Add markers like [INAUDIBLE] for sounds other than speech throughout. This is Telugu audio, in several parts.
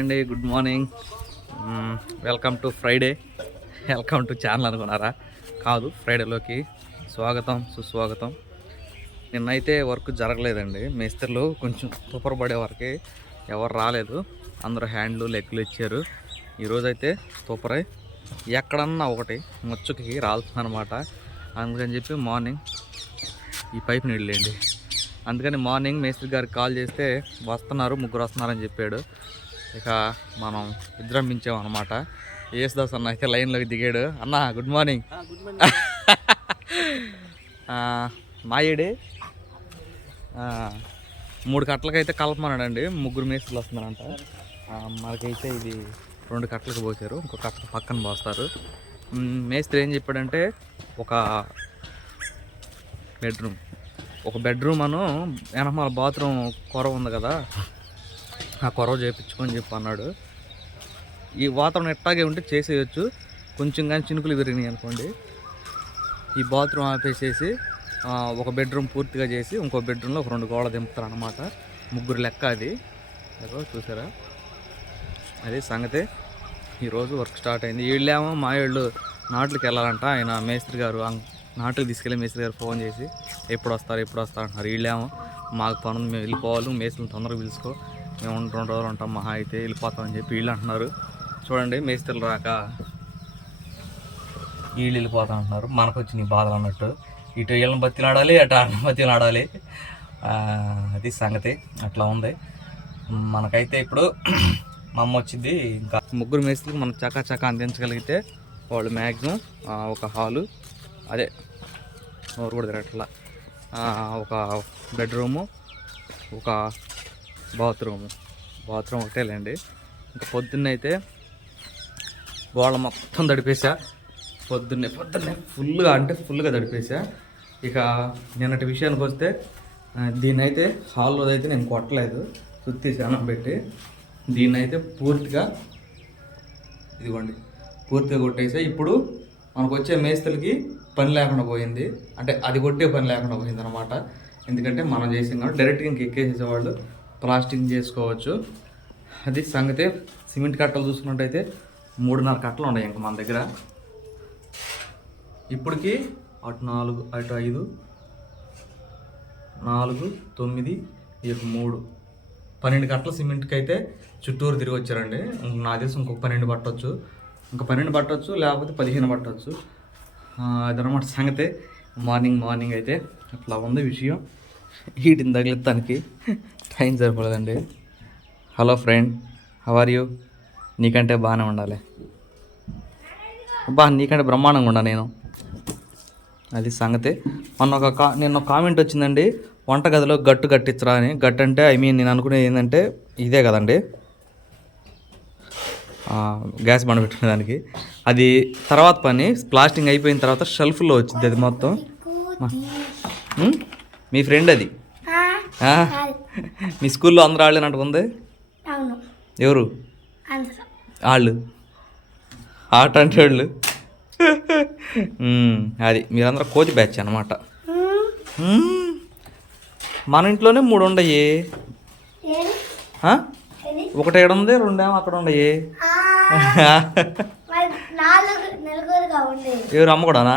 అండి. Good morning welcome to Friday welcome to channel అనుకున్నారా? కాదు ఫ్రైడేలోకి స్వాగతం సుస్వాగతం. నిన్నైతే వర్క్ జరగలేదండి. మేస్త్రులు కొంచెం సూపర్ పడే వరకు ఎవరు రాలేదు. అందరూ హ్యాండ్లు లెగ్లు ఇచ్చారు. ఈరోజైతే సూపర్ ఎక్కడన్నా ఒకటి ముచ్చుకి రాలుతుందనమాట అందుకని చెప్పి మార్నింగ్ ఈ పైప్ నీళ్ళండి అందుకని మార్నింగ్ మేస్త్రి గారికి కాల్ చేస్తే వస్తున్నారు ముగ్గురు వస్తున్నారని చెప్పాడు. ఇక మనం విజృంభించాం అనమాట యేసుదాస్ అన్న అయితే లైన్లోకి దిగాడు. అన్న గుడ్ మార్నింగ్ [LAUGHS] మాయేడే. మూడు కట్టలకైతే కలపమన్నాడండి. ముగ్గురు మేస్త్రులు వస్తున్నారంట. మనకైతే ఇది రెండు కట్టలకు పోసారు. ఇంకో కట్ట పక్కన పోస్తారు. మేస్త్రి ఏం చెప్పాడంటే ఒక బెడ్రూమ్ ఒక బెడ్రూమ్ అను వెనకాల బాత్రూమ్ కొరవ ఉంది కదా. ఆ కొరవ చేయించుకొని చెప్పి అన్నాడు. ఈ వాతావరణం ఎట్టాగే ఉంటే చేసేయచ్చు. కొంచెం కానీ చినుకులు విరిగినాయి అనుకోండి. ఈ బాత్రూమ్ ఆపేసేసి ఒక బెడ్రూమ్ పూర్తిగా చేసి ఇంకో బెడ్రూమ్లో ఒక రెండు గోడలు దింపుతారు అనమాట ముగ్గురు లెక్క అది. చూసారా? అది సంగతే. ఈరోజు వర్క్ స్టార్ట్ అయింది. వీళ్ళేమో మా వీళ్ళు నాట్లకి వెళ్ళాలంట. ఆయన మేస్త్రి గారు నాట్లకి తీసుకెళ్ళి మేస్త్రి గారు ఫోన్ చేసి ఎప్పుడు వస్తారు ఎప్పుడు వస్తారు? అంటున్నారు. వీళ్ళేమో మాకు పనులు మేము వెళ్ళిపోవాలి మేస్త్రిని తొందరగా పిలుచుకో. మేము రెండు రోజులు ఉంటాం మహా అయితే వెళ్ళిపోతామని చెప్పి వీళ్ళు అంటున్నారు. చూడండి మేస్త్రులు రాక వీళ్ళు వెళ్ళిపోతా అంటున్నారు. మనకు వచ్చిన బాధలు అన్నట్టు. ఇటు వీళ్ళని బతిలాడాలి అటు వాళ్ళని బతిలాడాలి. ఆ, అది సంగతి. అట్లా ఉంది. మనకైతే ఇప్పుడు [CLEARS THROAT] మా అమ్మ వచ్చింది ఇంకా ముగ్గురు మేస్త్రులకు మనం చకా చకా అందించగలిగితే వాళ్ళు మ్యాక్సిమం ఒక హాలు అదే నోరు కూడా తిరగట్లా. ఒక బెడ్రూము ఒక బాత్రూము. బాత్రూమ్ ఒకటేలేండి ఇంకా పొద్దున్నే అయితే మొత్తం తడిపేసా. పొద్దున్నే పొద్దున్నే ఫుల్గా అంటే ఫుల్గా తడిపేసా. ఇక నిన్నటి విషయానికి వస్తే దీన్నైతే హాల్లో అయితే నేను కొట్టలేదు. సుత్తి స్నానం పెట్టి. దీన్నైతే పూర్తిగా ఇదిగోండి పూర్తిగా కొట్టేసా. ఇప్పుడు మనకు వచ్చే మేస్తులకి పని లేకుండా పోయింది. అంటే అది కొట్టే పని లేకుండా పోయింది అనమాట ఎందుకంటే మనం చేసాం కాబట్టి డైరెక్ట్గా ఇంక ఎక్కేసేసేవాళ్ళు. ప్లాస్టింగ్ చేసుకోవచ్చు. అది సంగతి సిమెంట్ కట్టలు చూసుకున్నట్టయితే మూడున్నర కట్టలు ఉన్నాయి ఇంక మన దగ్గర. ఇప్పటికి అటు నాలుగు అటు ఐదు నాలుగు తొమ్మిది ఇక మూడు. పన్నెండు కట్టల సిమెంట్కి అయితే చుట్టూరు తిరిగి వచ్చారండి. నా తెలిసి ఇంకొక పన్నెండు పట్టవచ్చు ఇంకా పన్నెండు పట్టవచ్చు లేకపోతే పదిహేను పట్టవచ్చు ఆ, అదనమాట సంగతే. మార్నింగ్ మార్నింగ్ అయితే అట్లా ఉంది విషయం. హీటిని తగిలిస్తానికి. Time సరిపడదండి hello friend how are you? నీకంటే బాగానే ఉండాలి. బా నీకంటే బ్రహ్మాండంగా ఉండా నేను. అది సంగతి. మొన్న ఒక కా నిన్న ఒక కామెంట్ వచ్చిందండి. వంటగదిలో గట్టు కట్టించరా అని. గట్టు అంటే ఐ మీన్ నేను అనుకునేది ఏంటంటే ఇదే కదండి. గ్యాస్ బండ పెట్టుకునే దానికి అది తర్వాత పని ప్లాస్టింగ్ అయిపోయిన తర్వాత షెల్ఫ్లో వచ్చింది అది మొత్తం. మా- ఫ్రెండ్ అది? మీ స్కూల్లో అందరూ ఆడలేనట్టు ఉంది? ఎవరు? అందరూ. వాళ్ళు ఆట అంటే వాళ్ళు అది మీరందరూ కోతి బ్యాచ్ అనమాట మన ఇంట్లోనే మూడు ఉండయి. ఒకటి ఏడు ఉంది రెండేమో అక్కడ ఉండయి. ఎవరు అమ్మ కూడానా?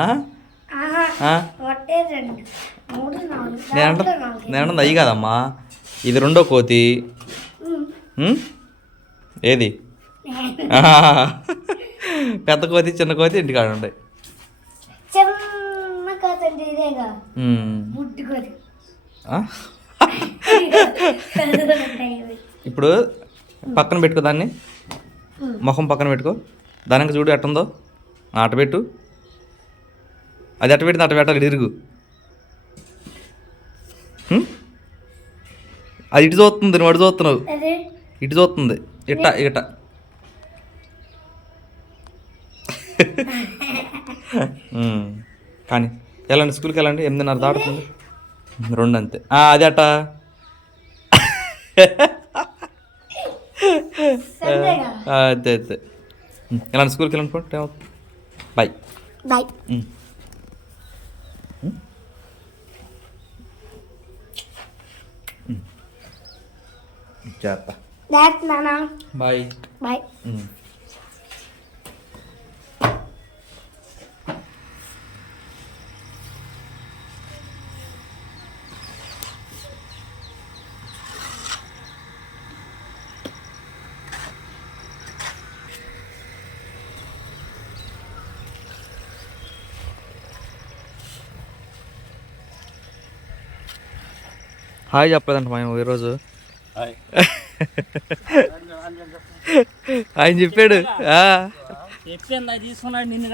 నేను అంట అయ్యి కాదమ్మా. ఇది రెండో కోతి? ఏది. [LAUGHS] పెద్ద కోతి చిన్న కోతి ఇంటికాడ ఉంటాయి అంటే. [LAUGHS] ఇప్పుడు పక్కన పెట్టుకో దాన్ని. ముఖం పక్కన పెట్టుకో. దానికి చూడు ఎట్టుందో. అట పెట్టు. అది అట్ట పెట్టింది అట్ట పెట్టాలి ఇరుగు? అది ఇటు చూస్తుంది నువ్వు అటు చూస్తున్నావు. అదే. ఇటు చూస్తుంది. ఇట్ట ఇట. కానీ వెళ్ళండి స్కూల్కి వెళ్ళండి ఎనిమిదిన్నర దాటుతుంది. రెండు అంతే. అది అంతే అంతే హ్మ్. వెళ్ళండి స్కూల్కి వెళ్ళండి బాయ్ బాయ్ చేస్తా దాట్ నానా బాయ్ బాయ్ హాయ్ చెప్పలేదంట మేము ఈరోజు. ఆయన చెప్పాడు. ఆ. చెప్పిందా? తీసుకున్నాడు నిన్ను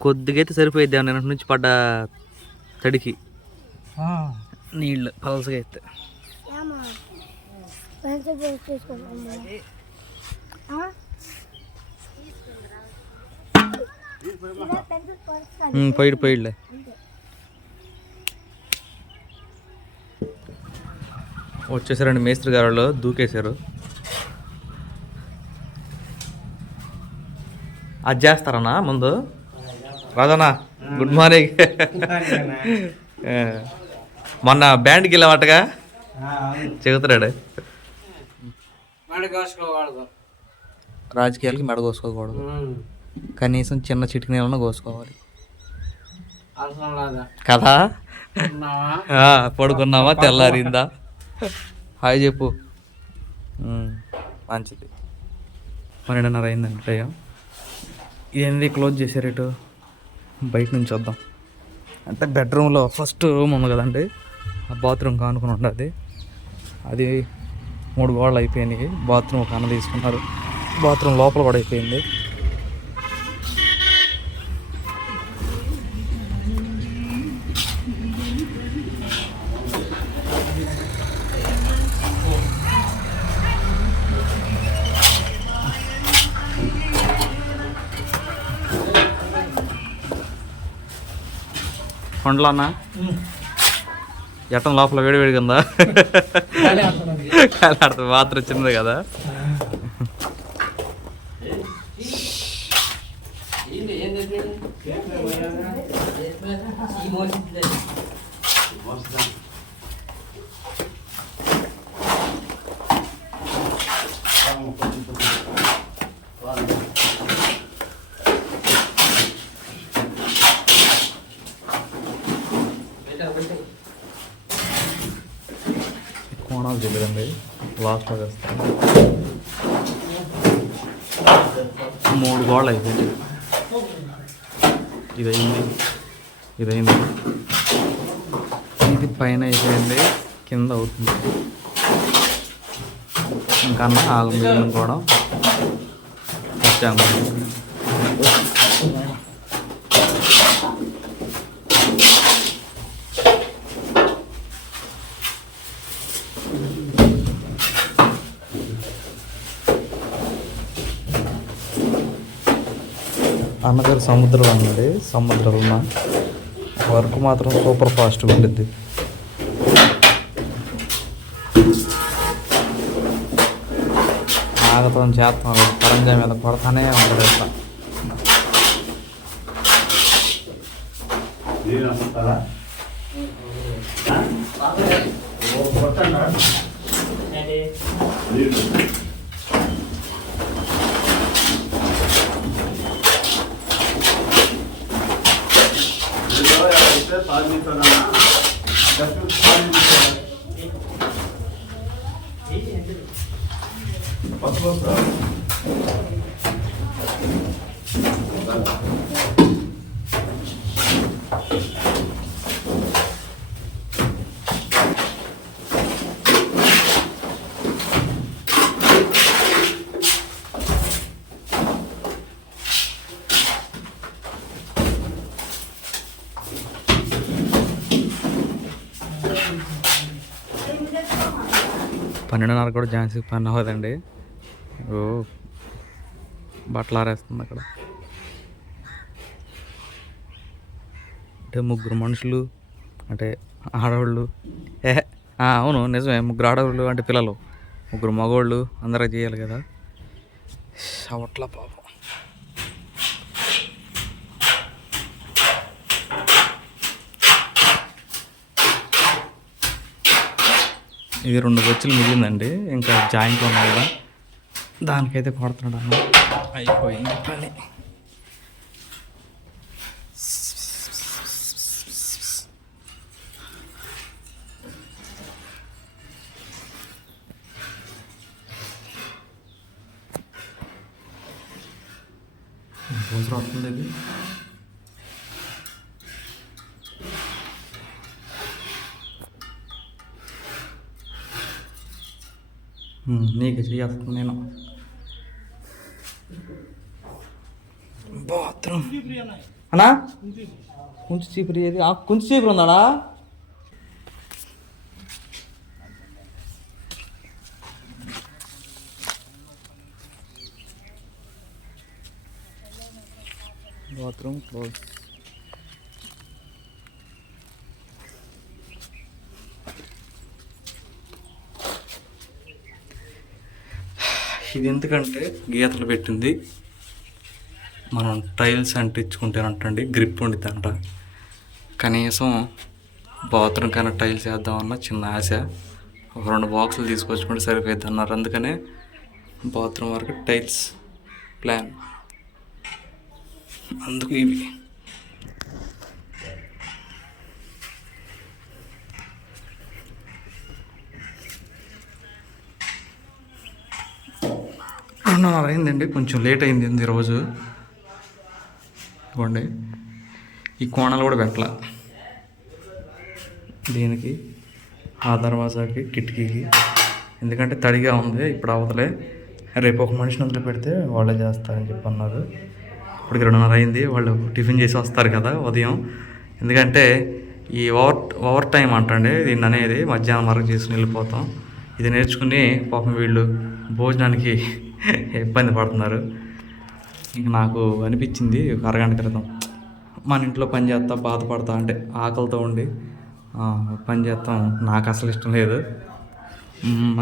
కొద్దిగా అయితే సరిపోయిద్ది నిన్న నుంచి పడ్డ తడికి. నీళ్ళు పలసగా అయితే. పెన్సిల్ పర్స్ ఉమ్, పోయిడు పోయిడులే. వచ్చేసారండి మేస్త్రి గారు వాళ్ళు దూకేశారు. అది చేస్తారన్నా ముందు? రాజనా గుడ్ మార్నింగ్. [LAUGHS] మొన్న బ్యాండ్కి వెళ్ళామటగా చెబుతున్నాడు. మడకోసుకోకూడదు రాజకీయాలకి మెడ కోసుకోకూడదు. కనీసం చిన్న చిటికి నీళ్ళను కోసుకోవాలి. కదా? పడుకున్నావా? తెల్లారిందా? హాయ్ చెప్పు. మంచిది. పన్నెండున్నర అయిందండి టైం ఇదేంది క్లోజ్ చేశారు ఇటు బయట నుంచి వద్దాం. అంటే బెడ్రూమ్లో ఫస్ట్ రూమ్ ఉంది కదండి. ఆ బాత్రూమ్ కానుకొని ఉండదు అది మూడు గోడలు అయిపోయినాయి. బాత్రూమ్ ఒక అన్న తీసుకున్నారు. బాత్రూమ్ లోపల కూడా అయిపోయింది. కొండలో అన్న ఎట్టం లోపల వేడి వేడిగా ఉందా? కాలి ఆడుతుంది మాత్రం చిన్నది కదా ఏంటి తెలియదండి లాస్ట్లో వేస్తాను మూడు గోడలు అయిపోయింది ఇదైంది. ఇదైంది. ఇది పైన అయిపోయింది. కింద అవుతుంది. ఇంకా అన్న ఆల్మీడియం కూడా వచ్చాము. అన్నగారు సముద్రం అన్నది సముద్రంలో వర్క్ మాత్రం సూపర్ ఫాస్ట్గా ఉండిద్ది. ఆగతం చేస్తాం. పరంగా మీద కొడతానే ఉంటుంది ఇట్లా से पाँच मिनट होना दस मिनट पाँच मिनट पशु పన్నెండున్నర కూడా ఝాన్సీ పని అవ్వదండి ఓ బట్టలు ఆరేస్తుంది అక్కడ. అంటే ముగ్గురు మనుషులు అంటే ఆడవాళ్ళు. ఏ అవును నిజమే ముగ్గురు ఆడవాళ్ళు అంటే పిల్లలు. ముగ్గురు మగవాళ్ళు అందరూ చేయాలి కదా. అవట్లా పాపం. ఇది రెండు బొచ్చులు మిగిలిందండి. ఇంకా జాయింట్ ఉన్నాయి దానికైతే కొడుతున్నాడు అన్న. అయిపోయింది. పని. నీకు చేస్తాను నేను బాత్రూమ్ అన్నా కొంచెం చీపురు ఏది ఆ, కొంచెం చీపురు ఉందాడా బాత్రూమ్ క్లోజ్ ఇది ఎందుకంటే గీతలు పెట్టింది మనం టైల్స్ అంటించుకుంటేనంటండి గ్రిప్ ఉండిద్దంట. కనీసం బాత్రూమ్ కన్నా టైల్స్ వేద్దామన్న చిన్న ఆశ. ఒక రెండు బాక్సులు తీసుకొచ్చుకుంటే సరిపోద్ది అన్నారు అందుకనే బాత్రూమ్ వరకు టైల్స్ ప్లాన్. అందుకు ఇవి. రెండున్నర అయిందండి. కొంచెం లేట్ అయింది ఈరోజు ఇవ్వండి ఈ కోణాలు కూడా పెట్టాల. దీనికి ఆ దర్వాజాకి కిటికీకి. ఎందుకంటే తడిగా ఉంది ఇప్పుడు అవతలే. రేపు ఒక మనిషిని వదిలి పెడితే వాళ్ళే చేస్తారని చెప్పి అన్నారు. ఇప్పటికి రెండున్నర అయింది వాళ్ళు టిఫిన్ చేసి వస్తారు కదా ఉదయం. ఎందుకంటే ఈ ఓవర్ ఓవర్ టైం అంటండి దీన్ని అనేది మధ్యాహ్నం వరకు చేసుకుని వెళ్ళిపోతాం. ఇది నేర్చుకుని పాపం వీళ్ళు భోజనానికి ఇబ్బంది పడుతున్నారు. ఇంక నాకు అనిపించింది ఒక అరగంట క్రితం. మన ఇంట్లో పని చేస్తా బాధపడతా అంటే ఆకలితో ఉండి పని చేస్తాం. నాకు అసలు ఇష్టం లేదు.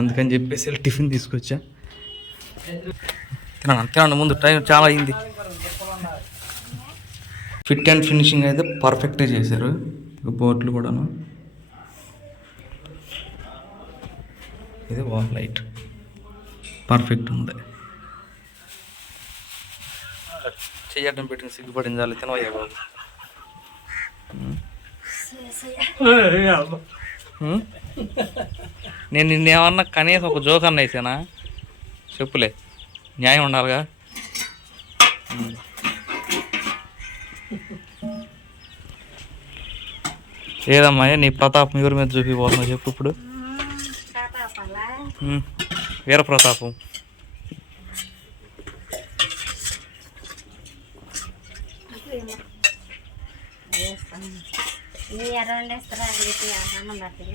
అందుకని చెప్పేసి వెళ్ళి టిఫిన్ తీసుకొచ్చా. తినండి తినండి ముందు టైం చాలా అయింది. ఫిట్ అండ్ ఫినిషింగ్ అయితే పర్ఫెక్ట్గా చేశారు. బోట్లు కూడాను. ఇది వాల్ లైట్. పర్ఫెక్ట్ ఉంది. చెయ్యడం పెట్టిన సిగ్గుపడింది చాలు తినవయ్యా బాబు? నేను నిన్నేమన్నా కనీసం ఒక జోక్ అన్న వేసానా? చెప్పులే. న్యాయం ఉండాలిగా. ఏదమ్మా నీ ప్రతాపం ఎవరి మీద చూపిపోతున్నావు చెప్పు ఇప్పుడు. ఉం. వీర ప్రతాపం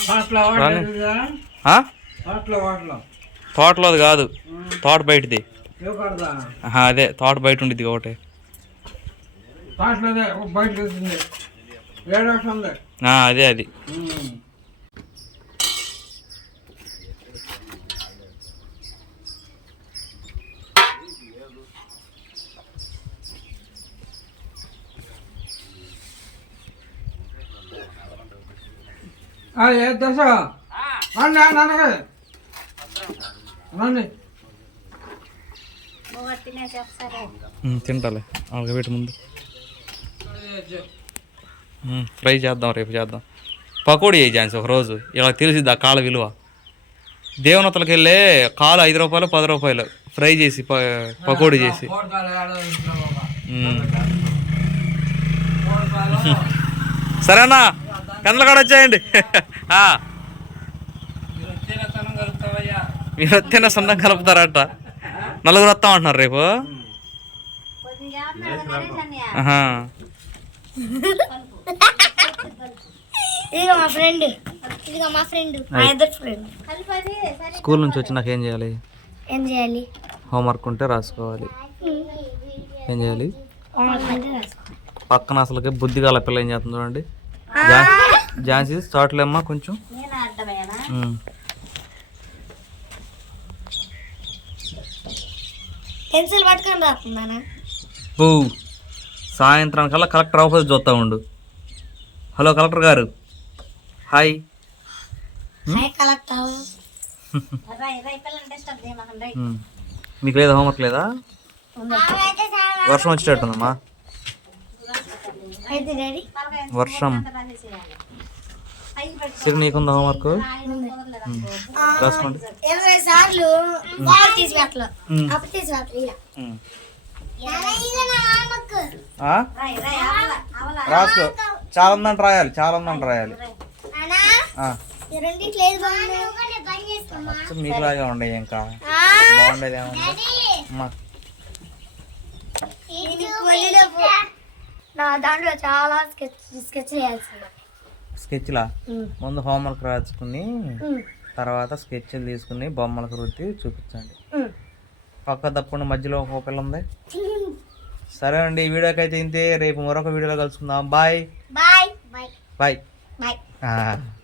వాటిలో రాని. వాటిలో ఆ? వాటిలో వాటిలో తోటలోది కాదు. తోట బయటది. అదే తోట బయట ఉండిద్ది ఒకటి. అదే అది. దశ? రండి రండి తింటాలే. అలాగే పెట్టి ముందు. ఫ్రై చేద్దాం రేపు చేద్దాం. పకోడీ వేయి ఛాన్స్ ఒక రోజు? ఇలా తెలిసిద్ది ఆ కాళ్ళ విలువ? దేవనతలకు వెళ్ళే కాలు ఐదు రూపాయలు పది రూపాయలు ఫ్రై చేసి ప- పకోడీ చేసి. సరేనా? కందల కాడ వచ్చాయండి. [LAUGHS] మీరు వస్తేనే సొంతం కలుపుతారట. నలుగురు వస్తాం అంటున్నారు రేపు స్కూల్ నుంచి వచ్చి నాకు ఏం చేయాలి? ఏం చేయాలి? హోంవర్క్ ఉంటే రాసుకోవాలి. ఏం చేయాలి. పక్కన అసలుకి బుద్ధి గల పిల్ల ఏం చేస్తుంది చూడండి. ఝాన్సీ చాట్లేమ్మా కొంచెం. పెన్సిల్ పట్టుకొని రాస్తున్నానా ఓ సాయంత్రం కల్లా కలెక్టర్ ఆఫీస్ చూస్తూ ఉండు. హలో కలెక్టర్ గారు. హాయ్. మీకు లేదా హోంవర్క్ లేదా? వర్షం వచ్చేటట్టుందమ్మా. వర్షం. సిరి నీకుందా హోంవర్క్ రాసుకోండి. ఇరవై సార్లు తీసి. అప్పుడు తీసి? రాసుకో. చాలా ఉందంటే రాయాలి చాలా ఉందంటే రాయాలి. మీకు లాగా ఉండే ఇంకా బాగుండేది నా దాంట్లో చాలా స్కెచ్ స్కెచ్ చేయాల్సింది. స్కెచ్లా. ముందు హోంవర్క్ రాసుకుని తర్వాత స్కెచ్లు తీసుకుని బొమ్మలకు రుద్ది చూపించండి. పక్క తప్పకుండా మధ్యలో ఒక పిల్ల ఉంది. సరే అండి ఈ వీడియోకి అయితే ఇంతే. రేపు మరొక వీడియోలో కలుసుకుందాం. బాయ్. బాయ్. బాయ్. బాయ్.